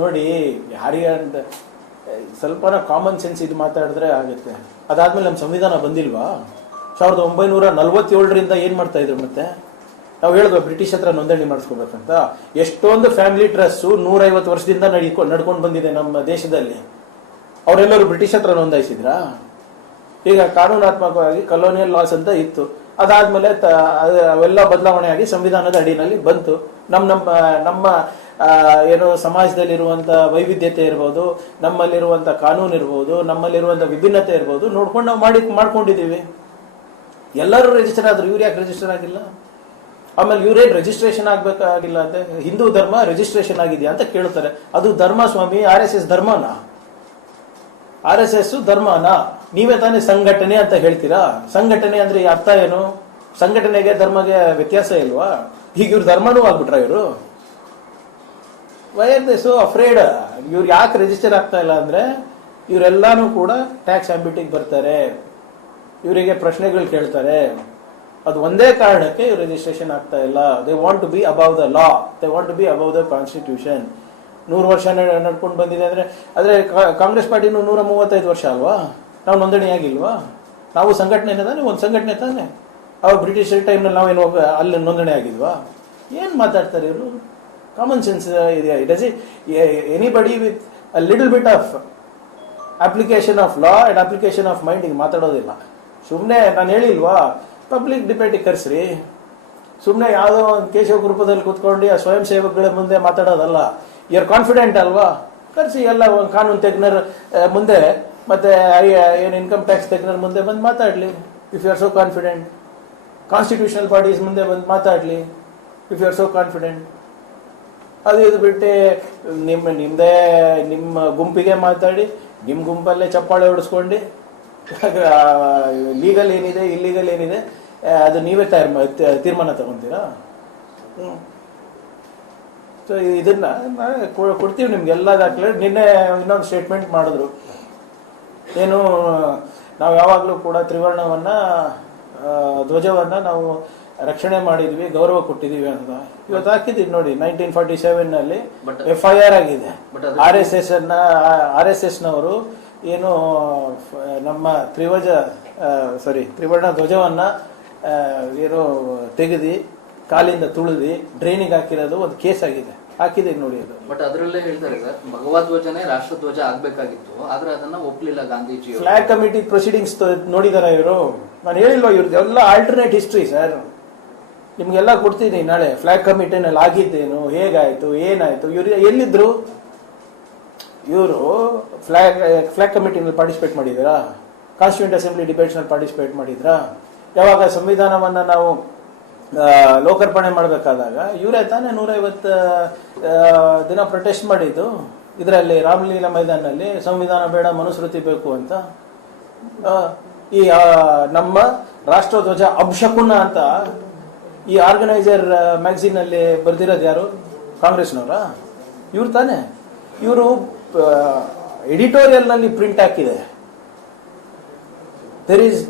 ನೋಡಿ, ಯಾರಿಗೆ ಅಂತ ಸ್ವಲ್ಪನ ಕಾಮನ್ ಸೆನ್ಸ್ ಇದು ಮಾತಾಡಿದ್ರೆ ಆಗುತ್ತೆ. ಅದಾದ್ಮೇಲೆ ನಮ್ಮ ಸಂವಿಧಾನ ಬಂದಿಲ್ವಾ? 1947ರಿಂದ ಏನ್ ಮಾಡ್ತಾ ಇದ್ರು? ಮತ್ತೆ ನಾವು ಹೇಳಿದ್ವಿ ಬ್ರಿಟಿಷ್ ಹತ್ರ ನೋಂದಣಿ ಮಾಡಿಸ್ಕೋಬೇಕಂತ. ಎಷ್ಟೊಂದು ಫ್ಯಾಮಿಲಿ ಟ್ರಸ್ಟ್ 150 ವರ್ಷದಿಂದ ನಡ್ಕೊಂಡು ಬಂದಿದೆ ನಮ್ಮ ದೇಶದಲ್ಲಿ. ಅವರೆಲ್ಲರೂ ಬ್ರಿಟಿಷ್ ಹತ್ರ ನೋಂದಾಯಿಸಿದ್ರಾ? ಈಗ ಕಾನೂನಾತ್ಮಕವಾಗಿ ಕಲೋನಿಯಲ್ ಲಾಸ್ ಅಂತ ಇತ್ತು. ಅದಾದ್ಮೇಲೆ ಅವೆಲ್ಲ ಬದಲಾವಣೆ ಆಗಿ ಸಂವಿಧಾನದ ಅಡಿನಲ್ಲಿ ಬಂತು. ನಮ್ಮ ಏನು ಸಮಾಜದಲ್ಲಿರುವಂತ ವೈವಿಧ್ಯತೆ ಇರ್ಬೋದು, ನಮ್ಮಲ್ಲಿರುವಂತ ಕಾನೂನು ಇರ್ಬೋದು, ನಮ್ಮಲ್ಲಿರುವಂತ ವಿಭಿನ್ನತೆ ಇರ್ಬೋದು ನೋಡ್ಕೊಂಡು ನಾವು ಮಾಡ್ಕೊಂಡಿದೀವಿ. ಎಲ್ಲರೂ ರಿಜಿಸ್ಟರ್ ಆದ್ರು, ಇವ್ರು ಯಾಕೆ ರಿಜಿಸ್ಟರ್ ಆಗಿಲ್ಲ? ಆಮೇಲೆ ಇವ್ರೇನ್ ರಿಜಿಸ್ಟ್ರೇಷನ್ ಆಗ್ಬೇಕಾಗಿಲ್ಲ ಅಂತ, ಹಿಂದೂ ಧರ್ಮ ರಿಜಿಸ್ಟ್ರೇಷನ್ ಆಗಿದೆಯಾ ಅಂತ ಕೇಳ್ತಾರೆ. ಅದು ಧರ್ಮ ಸ್ವಾಮಿ, RSS ಧರ್ಮನಾ? RSS ಧರ್ಮನಾ? ನೀವೇ ತಾನೇ ಸಂಘಟನೆ ಅಂತ ಹೇಳ್ತೀರಾ. ಸಂಘಟನೆ ಅಂದ್ರೆ ಅರ್ಥ ಏನು? ಸಂಘಟನೆಗೆ ಧರ್ಮಗೆ ವ್ಯತ್ಯಾಸ ಇಲ್ವಾ? ಈಗ ಇವ್ರು ಧರ್ಮನೂ ಆಗ್ಬಿಟ್ರ ಇವರು? Why are they so afraid? ಇವ್ರು ಯಾಕೆ ರಿಜಿಸ್ಟರ್ ಆಗ್ತಾ ಇಲ್ಲ ಅಂದ್ರೆ, ಇವರೆಲ್ಲಾನು ಕೂಡ ಟ್ಯಾಕ್ಸ್ ಆಂಬಿಟಿಗೆ ಬರ್ತಾರೆ, ಇವರಿಗೆ ಪ್ರಶ್ನೆಗಳು ಕೇಳ್ತಾರೆ. ಅದು ಒಂದೇ ಕಾರಣಕ್ಕೆ ಇವ್ರು ರಿಜಿಸ್ಟ್ರೇಷನ್ ಆಗ್ತಾ ಇಲ್ಲ. They want to be above the law, they want to be above the constitution. 100 ವರ್ಷ ನಡ್ಕೊಂಡು ಬಂದಿದೆ ಆದ್ರೆ ಕಾಂಗ್ರೆಸ್ ಪಾರ್ಟಿನೂ 135 ವರ್ಷ ಅಲ್ವಾ? ನಾವು ನೋಂದಣಿ ಆಗಿಲ್ವಾ? ನಾವು ಸಂಘಟನೆ ತಾನೆ, ಒಂದು ಸಂಘಟನೆ ತಾನೆ. ಅವಾಗ ಬ್ರಿಟಿಷ್ ಟೈಮ್ನಲ್ಲಿ ನಾವೇನು ಅಲ್ಲಿ ನೋಂದಣಿ ಆಗಿಲ್ವಾ? ಏನ್ ಮಾತಾಡ್ತಾರೆ ಇವರು? ಕಾಮನ್ ಸೆನ್ಸ್ ಇದೆಯಾ? Does anybody with a little bit of application of law and application of mind ಈಗ ಮಾತಾಡೋದಿಲ್ಲ. ಸುಮ್ಮನೆ ನಾನು ಹೇಳಿಲ್ವಾ, ಪಬ್ಲಿಕ್ ಡಿಬೇಟಿಗೆ ಕರ್ಸ್ರಿ. ಸುಮ್ಮನೆ ಯಾವುದೋ ಒಂದು ಕೇಶವ ಗ್ರೂಪದಲ್ಲಿ ಕೂತ್ಕೊಂಡು ಆ ಸ್ವಯಂ ಸೇವಕಗಳ ಮುಂದೆ ಮಾತಾಡೋದಲ್ಲ. ಯರ್ ಕಾನ್ಫಿಡೆಂಟ್ ಅಲ್ವಾ? ಕರ್ಸಿ ಎಲ್ಲ ಒಂದು ಕಾನೂನು ತಜ್ಞರ ಮುಂದೆ, ಮತ್ತೆ ಏನು ಇನ್ಕಮ್ ಟ್ಯಾಕ್ಸ್ ತಜ್ಞರ ಮುಂದೆ ಬಂದು ಮಾತಾಡ್ಲಿ if you are so confident. Constitutional bodies ಮುಂದೆ ಬಂದು ಮಾತಾಡ್ಲಿ if you are so confident. ಅದು ಇದು ಬಿಟ್ಟು ನಿಮ್ಮ ಗುಂಪಿಗೆ ಮಾತಾಡಿ, ನಿಮ್ಮ ಗುಂಪಲ್ಲೇ ಚಪ್ಪಾಳೆ ಹೊಡಿಸ್ಕೊಂಡು ಲೀಗಲ್ ಏನಿದೆ ಇಲ್ಲೀಗಲ್ ಏನಿದೆ ಅದು ನೀವೇ ತೀರ್ಮಾನ ತಗೊಂತೀರಾ? ಸೊ ಇದನ್ನ ಕೊಡ್ತೀವಿ ನಿಮ್ಗೆ ಎಲ್ಲ ದಾಖಲೆ. ನಿನ್ನೆ ಇನ್ನೊಂದು ಸ್ಟೇಟ್ಮೆಂಟ್ ಮಾಡಿದ್ರು, ಏನು ನಾವು ಯಾವಾಗಲೂ ಕೂಡ ತ್ರಿವರ್ಣವನ್ನ ಧ್ವಜವನ್ನ ನಾವು ರಕ್ಷಣೆ ಮಾಡಿದ್ವಿ, ಗೌರವ ಕೊಟ್ಟಿದೀವಿ ಅಂತ ಇವತ್ತು ಹಾಕಿದೀವಿ ನೋಡಿ. 1947ನಲ್ಲಿ FIR ಆಗಿದೆ. RSS ನವರು ಏನು ನಮ್ಮ ತ್ರಿವರ್ಣ ಧ್ವಜವನ್ನ ಏನು ತೆಗೆದಿ ಕಾಲಿಂದ ತುಳಿದಿ ಡ್ರೈನಿಗೆ ಹಾಕಿರೋದು ಒಂದು ಕೇಸ್ ಆಗಿದೆ, ಹಾಕಿದೀವಿ ನೋಡಿ ಅದು. ಬಟ್ ಅದರಲ್ಲೇ ಹೇಳ್ತಾರೆ ಸರ್, ಭಗವದ್ ಧ್ವಜನೇ ರಾಷ್ಟ್ರ ಧ್ವಜ ಆಗ್ಬೇಕಾಗಿತ್ತು, ಆದ್ರೆ ಅದನ್ನ ಒಪ್ಲಿಲ್ಲ ಗಾಂಧೀಜಿ. ಫ್ಲಾಗ್ ಕಮಿಟಿ ಪ್ರೊಸೀಡಿಂಗ್ಸ್ ನೋಡಿದಾರ ಇವರು? ನಾನು ಹೇಳಿಲ್ವ ಇವ್ರದ್ದು ಎಲ್ಲ ಆಲ್ಟರ್ನೇಟ್ ಹಿಸ್ಟ್ರಿ ಸರ್, ನಿಮ್ಗೆಲ್ಲ ಕೊಡ್ತೀನಿ ನಾಳೆ. ಫ್ಲಾಗ್ ಕಮಿಟಿನಲ್ಲಿ ಆಗಿದ್ದೇನು, ಹೇಗಾಯ್ತು, ಏನಾಯ್ತು, ಇವ್ರು ಎಲ್ಲಿದ್ರು? ಇವರು ಫ್ಲಾಗ್ ಕಮಿಟಿನಲ್ಲಿ ಪಾರ್ಟಿಸಿಪೇಟ್ ಮಾಡಿದ್ರಾ? ಕಾನ್ಸ್ಟಿಟ್ಯೂಂಟ್ ಅಸೆಂಬ್ಲಿ ಡಿಬೇಟ್ಸ್ ನಲ್ಲಿ ಪಾರ್ಟಿಸಿಪೇಟ್ ಮಾಡಿದ್ರಾ? ಯಾವಾಗ ಸಂವಿಧಾನವನ್ನ ನಾವು ಲೋಕಾರ್ಪಣೆ ಮಾಡಬೇಕಾದಾಗ ಇವರೇ ತಾನೇ 150 ದಿನ ಪ್ರೊಟೆಸ್ಟ್ ಮಾಡಿದ್ದು ಇದರಲ್ಲಿ, ರಾಮಲೀಲಾ ಮೈದಾನಲ್ಲಿ. ಸಂವಿಧಾನ ಬೇಡ, ಮನುಸ್ಮೃತಿ ಬೇಕು ಅಂತ. ಈ ನಮ್ಮ ರಾಷ್ಟ್ರಧ್ವಜ ಅಬ್ಶಕುನ ಅಂತ ಈ ಆರ್ಗನೈಸರ್ ಮ್ಯಾಗಝೀನ್ ಅಲ್ಲಿ ಬರ್ದಿರೋದು ಯಾರು? ಕಾಂಗ್ರೆಸ್ನವರ? ಇವ್ರು ತಾನೆ. ಇವರು ಎಡಿಟೋರಿಯಲ್ ನಲ್ಲಿ ಪ್ರಿಂಟ್ ಹಾಕಿದೆ. ದೇರ್ ಈಸ್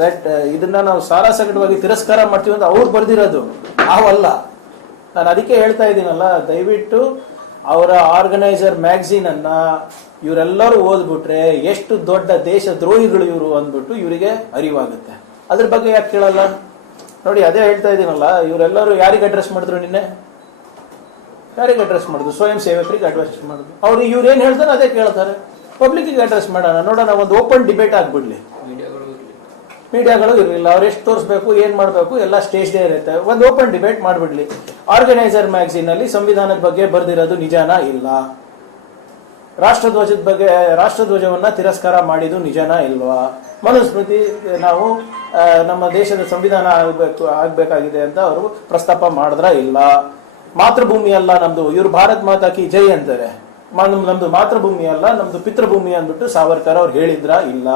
ದಟ್ ಇದನ್ನ ನಾವು ಸಾರಾಸಗಟವಾಗಿ ತಿರಸ್ಕಾರ ಮಾಡ್ತೀವಿ ಅಂತ ಅವ್ರು ಬರ್ದಿರೋದು, ನಾವಲ್ಲ. ನಾನು ಅದಕ್ಕೆ ಹೇಳ್ತಾ ಇದ್ದೀನಲ್ಲ, ದಯವಿಟ್ಟು ಅವರ ಆರ್ಗನೈಸರ್ ಮ್ಯಾಗಝೀನ್ ಅನ್ನ ಇವರೆಲ್ಲರೂ ಓದ್ಬಿಟ್ರೆ ಎಷ್ಟು ದೊಡ್ಡ ದೇಶ ದ್ರೋಹಿಗಳು ಇವರು ಅಂದ್ಬಿಟ್ಟು ಇವರಿಗೆ ಅರಿವಾಗುತ್ತೆ. ಅದ್ರ ಬಗ್ಗೆ ಯಾಕೆ ಕೇಳಲ್ಲ? ನೋಡಿ, ಅದೇ ಹೇಳ್ತಾ ಇದ್ದೀನಲ್ಲ, ಇವರೆಲ್ಲರೂ ಯಾರಿಗೆ ಅಡ್ರೆಸ್ ಮಾಡಿದ್ರು? ನಿನ್ನೆ ಯಾರಿಗೆ ಅಡ್ರೆಸ್ ಮಾಡಿದ್ರು? ಸ್ವಯಂ ಸೇವಕರಿಗೆ ಅಡ್ರೆಸ್ ಮಾಡಿದ್ರು. ಅವ್ರು ಇವ್ರೇನ್ ಹೇಳ್ತಾರೆ ಅದೇ ಕೇಳ್ತಾರೆ. ಪಬ್ಲಿಕ್ಗೆ ಅಡ್ರೆಸ್ ಮಾಡೋಣ, ನೋಡೋಣ, ಒಂದು ಓಪನ್ ಡಿಬೇಟ್ ಆಗ್ಬಿಡ್ಲಿ. ಮೀಡಿಯಾಗಳು ಇರಲಿಲ್ಲ, ಅವ್ರು ಎಷ್ಟು ತೋರಿಸ್ಬೇಕು, ಏನ್ ಮಾಡಬೇಕು ಎಲ್ಲ ಸ್ಟೇಜ್ ಡೇ ಇರುತ್ತೆ. ಒಂದು ಓಪನ್ ಡಿಬೇಟ್ ಮಾಡ್ಬಿಡ್ಲಿ. ಆರ್ಗನೈಸರ್ ಮ್ಯಾಗಝೀನ್ ಅಲ್ಲಿ ಸಂವಿಧಾನದ ಬಗ್ಗೆ ಬರ್ದಿರೋದು ನಿಜಾನಾ ಇಲ್ಲ? ರಾಷ್ಟ್ರಧ್ವಜದ ಬಗ್ಗೆ, ರಾಷ್ಟ್ರಧ್ವಜವನ್ನ ತಿರಸ್ಕಾರ ಮಾಡಿದ್ದು ನಿಜಾನಾ ಇಲ್ವಾ? ಮನುಸ್ಮೃತಿ ನಾವು ನಮ್ಮ ದೇಶದ ಸಂವಿಧಾನ ಆಗ್ಬೇಕಾಗಿದೆ ಅಂತ ಅವರು ಪ್ರಸ್ತಾಪ ಮಾಡಿದ್ರ ಇಲ್ಲ? ಮಾತೃಭೂಮಿ ಅಲ್ಲ ನಮ್ದು, ಇವ್ರು ಭಾರತ್ ಮಾತಾ ಕಿ ಜೈ ಅಂತಾರೆ. ನಮ್ದು ಮಾತೃಭೂಮಿ ಅಲ್ಲ, ನಮ್ದು ಪಿತೃಭೂಮಿ ಅಂದ್ಬಿಟ್ಟು ಸಾವರ್ಕರ್ ಅವ್ರು ಹೇಳಿದ್ರ ಇಲ್ಲ?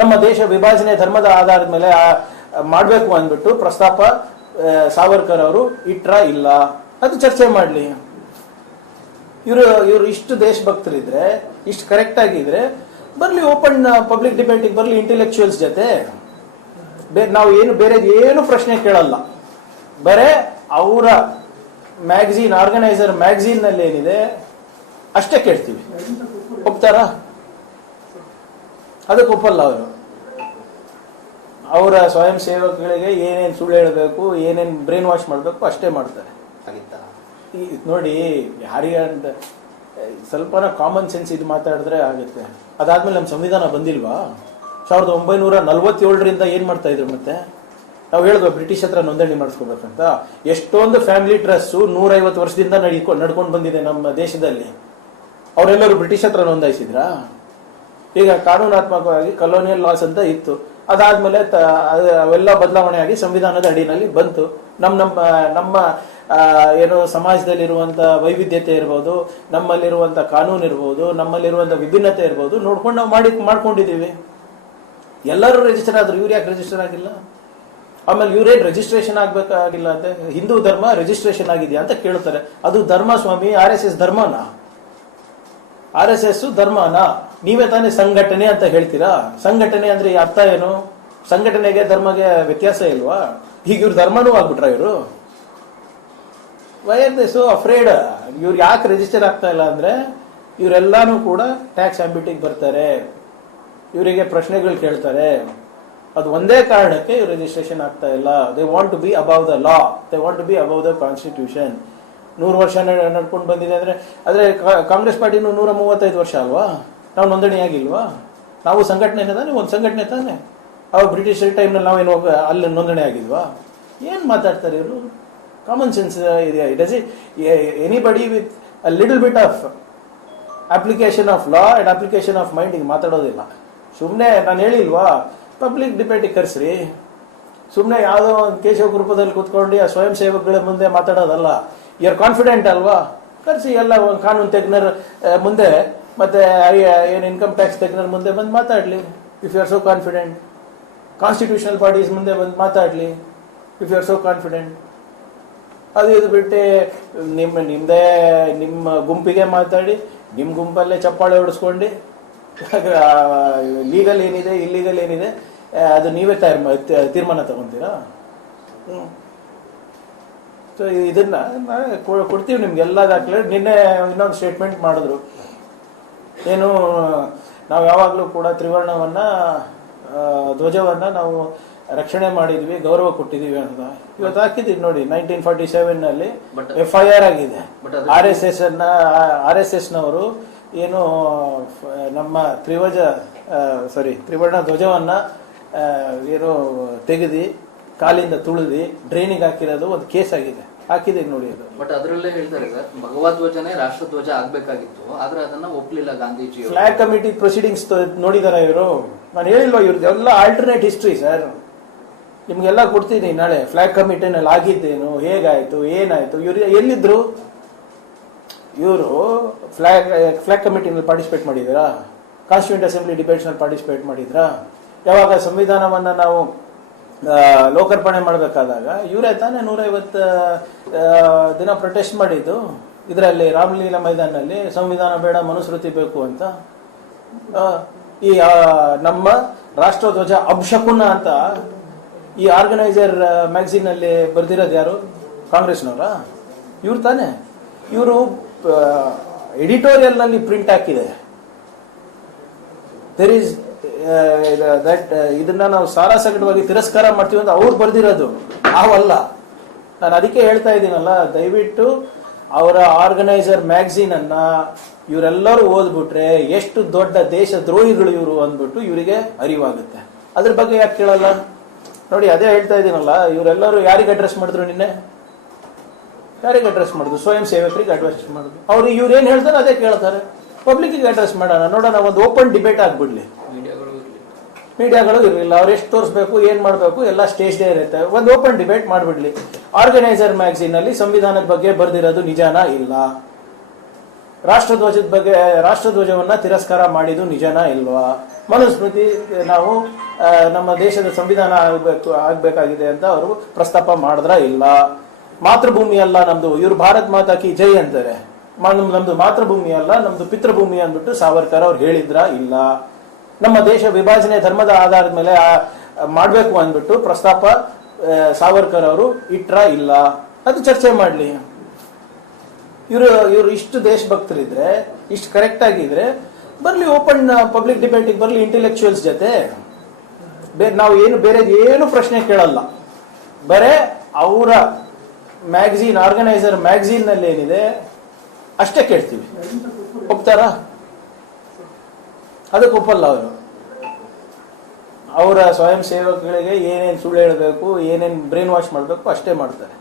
ನಮ್ಮ ದೇಶ ವಿಭಜನೆ ಧರ್ಮದ ಆಧಾರದ ಮೇಲೆ ಮಾಡ್ಬೇಕು ಅಂದ್ಬಿಟ್ಟು ಪ್ರಸ್ತಾಪ ಸಾವರ್ಕರ್ ಅವರು ಇಟ್ರ ಇಲ್ಲ? ಅದು ಚರ್ಚೆ ಮಾಡ್ಲಿ. ಇವರು ಇಷ್ಟು ದೇಶಭಕ್ತರಿದ್ರೆ, ಇಷ್ಟು ಕರೆಕ್ಟ್ ಆಗಿದ್ರೆ ಬರ್ಲಿ, ಓಪನ್ ಪಬ್ಲಿಕ್ ಡಿಬೇಟಿಗೆ ಬರ್ಲಿ ಇಂಟೆಲೆಕ್ಚುಯಲ್ಸ್ ಜೊತೆ. ನಾವು ಏನು ಬೇರೆ ಏನು ಪ್ರಶ್ನೆ ಕೇಳಲ್ಲ, ಬರೇ ಅವರ ಮ್ಯಾಗಝೀನ್ ಆರ್ಗನೈಸರ್ ಮ್ಯಾಗಝೀನ್ ನಲ್ಲಿ ಏನಿದೆ ಅಷ್ಟೇ ಕೇಳ್ತೀವಿ. ಒಪ್ತಾರಾ? ಅದಕ್ಕೆ ಒಪ್ಪಲ್ಲ ಅವರು. ಅವರ ಸ್ವಯಂ ಸೇವಕಗಳಿಗೆ ಏನೇನು ಸುಳ್ಳು ಹೇಳಬೇಕು, ಏನೇನು ಬ್ರೈನ್ ವಾಶ್ ಮಾಡಬೇಕು ಅಷ್ಟೇ ಮಾಡ್ತಾರೆ. ನೋಡಿ, ಯಾರಿಗೆ ಅಂತ ಸ್ವಲ್ಪನ ಕಾಮನ್ ಸೆನ್ಸ್ ಇದು ಮಾತಾಡಿದ್ರೆ ಆಗುತ್ತೆ. ಅದಾದ್ಮೇಲೆ ನಮ್ಮ ಸಂವಿಧಾನ ಬಂದಿಲ್ವಾ? 1947ರಿಂದ ಏನ್ ಮಾಡ್ತಾ ಇದ್ರು? ಮತ್ತೆ ನಾವು ಹೇಳಿದ್ವಿ ಬ್ರಿಟಿಷ್ ಹತ್ರ ನೋಂದಣಿ ಮಾಡಿಸ್ಕೋಬೇಕಂತ. ಎಷ್ಟೊಂದು ಫ್ಯಾಮಿಲಿ ಟ್ರಸ್ಟ್ 150 ವರ್ಷದಿಂದ ನಡ್ಕೊಂಡು ಬಂದಿದೆ ನಮ್ಮ ದೇಶದಲ್ಲಿ. ಅವರೆಲ್ಲರೂ ಬ್ರಿಟಿಷ್ ಹತ್ರ ನೋಂದಾಯಿಸಿದ್ರಾ? ಈಗ ಕಾನೂನಾತ್ಮಕವಾಗಿ ಕಲೋನಿಯಲ್ ಲಾಸ್ ಅಂತ ಇತ್ತು. ಅದಾದ್ಮೇಲೆ ಅವೆಲ್ಲ ಬದಲಾವಣೆ ಆಗಿ ಸಂವಿಧಾನದ ಅಡಿನಲ್ಲಿ ಬಂತು. ನಮ್ಮ ಏನು ಸಮಾಜದಲ್ಲಿರುವಂತ ವೈವಿಧ್ಯತೆ ಇರ್ಬೋದು, ನಮ್ಮಲ್ಲಿರುವಂತ ಕಾನೂನು ಇರ್ಬೋದು, ನಮ್ಮಲ್ಲಿರುವಂತ ವಿಭಿನ್ನತೆ ಇರ್ಬೋದು ನೋಡ್ಕೊಂಡು ನಾವು ಮಾಡ್ಕೊಂಡಿದೀವಿ. ಎಲ್ಲರೂ ರಿಜಿಸ್ಟರ್ ಆದ್ರು, ಇವ್ರು ಯಾಕೆ ರಿಜಿಸ್ಟರ್ ಆಗಿಲ್ಲ? ಆಮೇಲೆ ಇವ್ರೇನ್ ರಿಜಿಸ್ಟ್ರೇಷನ್ ಆಗ್ಬೇಕಾಗಿಲ್ಲ ಅಂತ, ಹಿಂದೂ ಧರ್ಮ ರಿಜಿಸ್ಟ್ರೇಷನ್ ಆಗಿದೆಯಾ ಅಂತ ಕೇಳ್ತಾರೆ. ಅದು ಧರ್ಮ ಸ್ವಾಮಿ, RSS ಧರ್ಮನಾ? RSS ಧರ್ಮನಾ? ನೀವೇ ತಾನೇ ಸಂಘಟನೆ ಅಂತ ಹೇಳ್ತೀರಾ. ಸಂಘಟನೆ ಅಂದ್ರೆ ಅರ್ಥ ಏನು? ಸಂಘಟನೆಗೆ ಧರ್ಮಗೆ ವ್ಯತ್ಯಾಸ ಇಲ್ವಾ? ಈಗ ಇವ್ರು ಧರ್ಮನೂ ಆಗ್ಬಿಟ್ರ ಇವರು? Why are they so afraid? ಇವ್ರು ಯಾಕೆ ರಿಜಿಸ್ಟರ್ ಆಗ್ತಾ ಇಲ್ಲ ಅಂದ್ರೆ ಇವರೆಲ್ಲಾನು ಕೂಡ ಟ್ಯಾಕ್ಸ್ ಆಂಬಿಟಿಗೆ ಬರ್ತಾರೆ, ಇವರಿಗೆ ಪ್ರಶ್ನೆಗಳು ಕೇಳ್ತಾರೆ. ಅದು ಒಂದೇ ಕಾರಣಕ್ಕೆ ಇವ್ರು ರಿಜಿಸ್ಟ್ರೇಷನ್ ಆಗ್ತಾ ಇಲ್ಲ. They want to be above the law, they want to be above the constitution. 100 ವರ್ಷ ನಡ್ಕೊಂಡು ಬಂದಿದೆ ಆದ್ರೆ ಕಾಂಗ್ರೆಸ್ ಪಾರ್ಟಿನೂ 135 ವರ್ಷ ಅಲ್ವಾ? ನಾವು ನೋಂದಣಿ ಆಗಿಲ್ವಾ? ನಾವು ಸಂಘಟನೆ ತಾನೆ, ಒಂದು ಸಂಘಟನೆ ತಾನೆ. ಅವಾಗ ಬ್ರಿಟಿಷ್ ಟೈಮ್ನಲ್ಲಿ ನಾವೇನು ಅಲ್ಲಿ ನೋಂದಣಿ ಆಗಿಲ್ವಾ? ಏನ್ ಮಾತಾಡ್ತಾರೆ ಇವರು? ಕಾಮನ್ ಸೆನ್ಸ್ ಇದೆ? Does it anybody with a little bit of application of law and application of mind ಈಗ ಮಾತಾಡೋದಿಲ್ಲ. ಸುಮ್ಮನೆ ನಾನು ಹೇಳಿಲ್ವಾ, ಪಬ್ಲಿಕ್ ಡಿಬೇಟಿಗೆ ಕರೆಸ್ರಿ. ಸುಮ್ಮನೆ ಯಾವುದೋ ಒಂದು ಕೇಶವ ಗ್ರೂಪದಲ್ಲಿ ಕೂತ್ಕೊಂಡು ಆ ಸ್ವಯಂ ಸೇವಕಗಳ ಮುಂದೆ ಮಾತಾಡೋದಲ್ಲ. ಯು ಆರ್ ಕಾನ್ಫಿಡೆಂಟ್ ಅಲ್ವಾ? ಕರೆಸಿ ಎಲ್ಲ ಕಾನೂನು ತಜ್ಞರ ಮುಂದೆ, ಮತ್ತೆ ಏನು ಇನ್ಕಮ್ ಟ್ಯಾಕ್ಸ್ ತಜ್ಞರ ಮುಂದೆ ಬಂದು ಮಾತಾಡ್ಲಿ. If you are so confident. Constitutional bodies ಮುಂದೆ ಬಂದು ಮಾತಾಡ್ಲಿ if you are so confident. ಅದು ಇದು ಬಿಟ್ಟು ನಿಮ್ಮ ಗುಂಪಿಗೆ ಮಾತಾಡಿ, ನಿಮ್ಮ ಗುಂಪಲ್ಲೇ ಚಪ್ಪಾಳೆ ಹೊಡಿಸ್ಕೊಂಡು ಲೀಗಲ್ ಏನಿದೆ ಇಲ್ಲೀಗಲ್ ಏನಿದೆ ಅದು ನೀವೇ ತೀರ್ಮಾನ ತಗೊಂತೀರಾ? ಸೊ ಇದನ್ನ ಕೊಡ್ತೀವಿ ನಿಮ್ಗೆಲ್ಲ ದಾಖಲೆ. ನಿನ್ನೆ ಇನ್ನೊಂದು ಸ್ಟೇಟ್ಮೆಂಟ್ ಮಾಡಿದ್ರು, ಏನು ನಾವು ಯಾವಾಗಲೂ ಕೂಡ ತ್ರಿವರ್ಣವನ್ನ ಧ್ವಜವನ್ನ ನಾವು ರಕ್ಷಣೆ ಮಾಡಿದ್ವಿ, ಗೌರವ ಕೊಟ್ಟಿದೀವಿ ಅಂತ ಇವತ್ತು ಹಾಕಿದೀವಿ ನೋಡಿ. 1947ನಲ್ಲಿ FIR ಆಗಿದೆ. RSS ನವರು ಏನು ನಮ್ಮ ತ್ರಿವರ್ಣ ಧ್ವಜವನ್ನ ಏನು ತೆಗೆದಿ ಕಾಲಿಂದ ತುಳಿದಿ ಡ್ರೈನಿಗೆ ಹಾಕಿರೋದು ಒಂದು ಕೇಸ್ ಆಗಿದೆ, ಹಾಕಿದೀವಿ ನೋಡಿ ಅದು. ಬಟ್ ಅದರಲ್ಲೇ ಹೇಳ್ತಾರೆ ಸರ್, ಭಗವಧ್ವಜನೇ ರಾಷ್ಟ್ರಧ್ವಜ ಆಗ್ಬೇಕಾಗಿತ್ತು, ಆದ್ರೆ ಅದನ್ನ ಒಪ್ಲಿಲ್ಲ ಗಾಂಧೀಜಿ. ಫ್ಲಾಗ್ ಕಮಿಟಿ ಪ್ರೊಸೀಡಿಂಗ್ಸ್ ನೋಡಿದಾರ ಇವರು? ನಾನು ಹೇಳಿಲ್ವಾ ಇವ್ರದ್ದು ಎಲ್ಲ ಆಲ್ಟರ್ನೇಟ್ ಹಿಸ್ಟ್ರಿ ಸರ್, ನಿಮ್ಗೆಲ್ಲ ಕೊಡ್ತೀನಿ ನಾಳೆ. ಫ್ಲಾಗ್ ಕಮಿಟಿನಲ್ಲಿ ಆಗಿದ್ದೇನು, ಹೇಗಾಯ್ತು, ಏನಾಯ್ತು, ಇವ್ರು ಎಲ್ಲಿದ್ರು? ಇವರು ಫ್ಲಾಗ್ ಕಮಿಟಿನಲ್ಲಿ ಪಾರ್ಟಿಸಿಪೇಟ್ ಮಾಡಿದ್ರಾ? ಕಾನ್ಸ್ಟಿಟ್ಯೂಂಟ್ ಅಸೆಂಬ್ಲಿ ಡಿಬೇಟ್ಸ್ ನಲ್ಲಿ ಪಾರ್ಟಿಸಿಪೇಟ್ ಮಾಡಿದ್ರಾ? ಯಾವಾಗ ಸಂವಿಧಾನವನ್ನ ನಾವು ಲೋಕಾರ್ಪಣೆ ಮಾಡಬೇಕಾದಾಗ ಇವರೇ ತಾನೇ 150 ದಿನ ಪ್ರೊಟೆಸ್ಟ್ ಮಾಡಿದ್ದು ಇದರಲ್ಲಿ ರಾಮಲೀಲಾ ಮೈದಾನಲ್ಲಿ, ಸಂವಿಧಾನ ಬೇಡ ಮನುಸ್ಮೃತಿ ಬೇಕು ಅಂತ. ಈ ನಮ್ಮ ರಾಷ್ಟ್ರಧ್ವಜ ಅಬ್ಶಕುನ ಅಂತ ಈ ಆರ್ಗನೈಸರ್ ಮ್ಯಾಗಝೀನ್ ನಲ್ಲಿ ಬರ್ದಿರೋದು ಯಾರು? ಕಾಂಗ್ರೆಸ್ನವರ? ಇವ್ರು ತಾನೆ. ಇವರು ಎಡಿಟೋರಿಯಲ್ ನಲ್ಲಿ ಪ್ರಿಂಟ್ ಹಾಕಿದೆ. ದೇರ್ ಇಸ್ ದಟ್ ಇದನ್ನ ನಾವು ಸಾರಾಸಗಟವಾಗಿ ತಿರಸ್ಕಾರ ಮಾಡ್ತೀವಿ ಅಂತ ಅವ್ರು ಬರ್ದಿರೋದು, ನಾವಲ್ಲ. ನಾನು ಅದಕ್ಕೆ ಹೇಳ್ತಾ ಇದ್ದೀನಲ್ಲ, ದಯವಿಟ್ಟು ಅವರ ಆರ್ಗನೈಸರ್ ಮ್ಯಾಗಝೀನ್ ಅನ್ನ ಇವರೆಲ್ಲರೂ ಓದ್ಬಿಟ್ರೆ ಎಷ್ಟು ದೊಡ್ಡ ದೇಶ ದ್ರೋಹಿಗಳು ಇವರು ಅಂದ್ಬಿಟ್ಟು ಇವರಿಗೆ ಅರಿವಾಗುತ್ತೆ. ಅದ್ರ ಬಗ್ಗೆ ಯಾಕೆ ಕೇಳಲ್ಲ ನೋಡಿ? ಅದೇ ಹೇಳ್ತಾ ಇದ್ದೀನಲ್ಲ, ಇವರೆಲ್ಲರೂ ಯಾರಿಗೆ ಅಡ್ರೆಸ್ ಮಾಡಿದ್ರು? ನಿನ್ನೆ ಯಾರಿಗೆ ಅಡ್ರೆಸ್ ಮಾಡಿದ್ರು? ಸ್ವಯಂ ಸೇವಕರಿಗೆ ಅಡ್ರೆಸ್ ಮಾಡಿದ್ರು. ಅವ್ರು ಇವ್ರೇನ್ ಹೇಳ್ತಾರೆ ಅದೇ ಕೇಳ್ತಾರೆ. ಪಬ್ಲಿಕ್ಗೆ ಅಡ್ರೆಸ್ ಮಾಡೋಣ, ನೋಡೋಣ, ಒಂದು ಓಪನ್ ಡಿಬೇಟ್ ಆಗ್ಬಿಡ್ಲಿ. ಮೀಡಿಯಾಗಳು ಇರಲಿಲ್ಲ, ಅವ್ರು ಎಷ್ಟು ತೋರಿಸ್ಬೇಕು, ಏನ್ ಮಾಡಬೇಕು ಎಲ್ಲ ಸ್ಟೇಜ್ ಡೇ ಇರುತ್ತೆ. ಒಂದು ಓಪನ್ ಡಿಬೇಟ್ ಮಾಡ್ಬಿಡ್ಲಿ. ಆರ್ಗನೈಸರ್ ಮ್ಯಾಗಝೀನ್ ಅಲ್ಲಿ ಸಂವಿಧಾನದ ಬಗ್ಗೆ ಬರ್ದಿರೋದು ನಿಜನಾ ಇಲ್ಲ? ರಾಷ್ಟ್ರಧ್ವಜದ ಬಗ್ಗೆ, ರಾಷ್ಟ್ರಧ್ವಜವನ್ನ ತಿರಸ್ಕಾರ ಮಾಡಿದ್ದು ನಿಜನಾ ಇಲ್ವಾ? ಮನುಸ್ಮೃತಿ ನಾವು ನಮ್ಮ ದೇಶದ ಸಂವಿಧಾನ ಆಗ್ಬೇಕಾಗಿದೆ ಅಂತ ಅವರು ಪ್ರಸ್ತಾಪ ಮಾಡಿದ್ರ ಇಲ್ಲ? ಮಾತೃಭೂಮಿ ಅಲ್ಲ ನಮ್ದು, ಇವ್ರು ಭಾರತ್ ಮಾತಾ ಕಿ ಜೈ ಅಂತಾರೆ. ನಮ್ದು ಮಾತೃಭೂಮಿ ಅಲ್ಲ, ನಮ್ದು ಪಿತೃಭೂಮಿ ಅಂದ್ಬಿಟ್ಟು ಸಾವರ್ಕರ್ ಅವ್ರು ಹೇಳಿದ್ರ ಇಲ್ಲ? ನಮ್ಮ ದೇಶ ವಿಭಜನೆ ಧರ್ಮದ ಆಧಾರದ ಮೇಲೆ ಮಾಡ್ಬೇಕು ಅಂದ್ಬಿಟ್ಟು ಪ್ರಸ್ತಾಪ ಸಾವರ್ಕರ್ ಅವರು ಇಟ್ರ ಇಲ್ಲ? ಅದು ಚರ್ಚೆ ಮಾಡ್ಲಿ. ಇವರು ಇಷ್ಟು ದೇಶಭಕ್ತರಿದ್ರೆ, ಇಷ್ಟು ಕರೆಕ್ಟ್ ಆಗಿದ್ರೆ ಬರ್ಲಿ, ಓಪನ್ ಪಬ್ಲಿಕ್ ಡಿಬೇಟಿಗೆ ಬರ್ಲಿ ಇಂಟೆಲೆಕ್ಚುಯಲ್ಸ್ ಜೊತೆ. ನಾವು ಬೇರೆ ಏನು ಪ್ರಶ್ನೆ ಕೇಳಲ್ಲ, ಬರೇ ಅವರ ಮ್ಯಾಗಝೀನ್, ಆರ್ಗನೈಸರ್ ಮ್ಯಾಗಝೀನ್ ನಲ್ಲಿ ಏನಿದೆ ಅಷ್ಟೇ ಕೇಳ್ತೀವಿ. ಒಪ್ತಾರ? ಅದಕ್ಕೆ ಒಪ್ಪಲ್ಲ ಅವರು. ಅವರ ಸ್ವಯಂ ಸೇವಕಗಳಿಗೆ ಏನೇನು ಸುಳ್ಳು ಹೇಳಬೇಕು, ಏನೇನು ಬ್ರೈನ್ ವಾಶ್ ಮಾಡಬೇಕು ಅಷ್ಟೇ ಮಾಡ್ತಾರೆ.